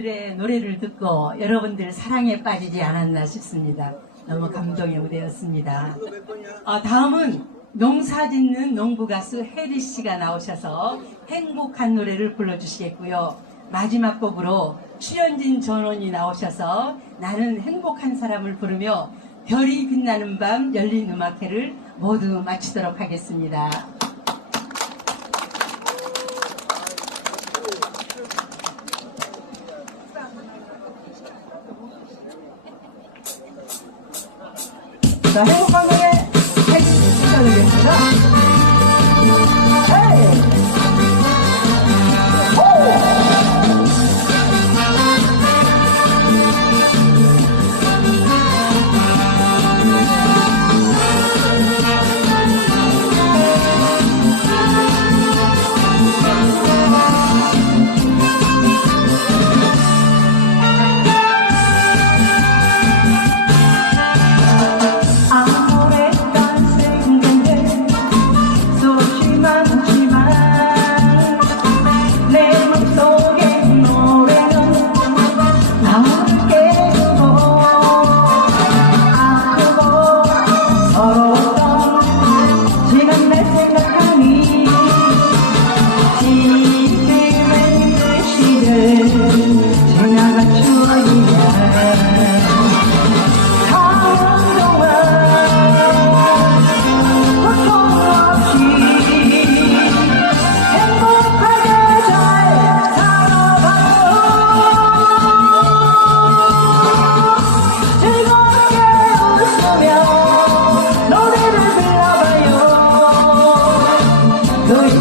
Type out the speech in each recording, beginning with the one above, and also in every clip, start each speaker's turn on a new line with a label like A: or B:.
A: 의 노래를 듣고 여러분들 사랑에 빠지지 않았나 싶습니다. 너무 감동의 무대였습니다. 아, 다음은 농사 짓는 농부 가수 혜리 씨가 나오셔서 행복한 노래를 불러주시겠고요. 마지막 곡으로 출연진 전원이 나오셔서 나는 행복한 사람을 부르며 별이 빛나는 밤 열린 음악회를 모두 마치도록 하겠습니다. 행복한 노래 씨 추천드리겠습니다.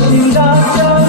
A: 心相印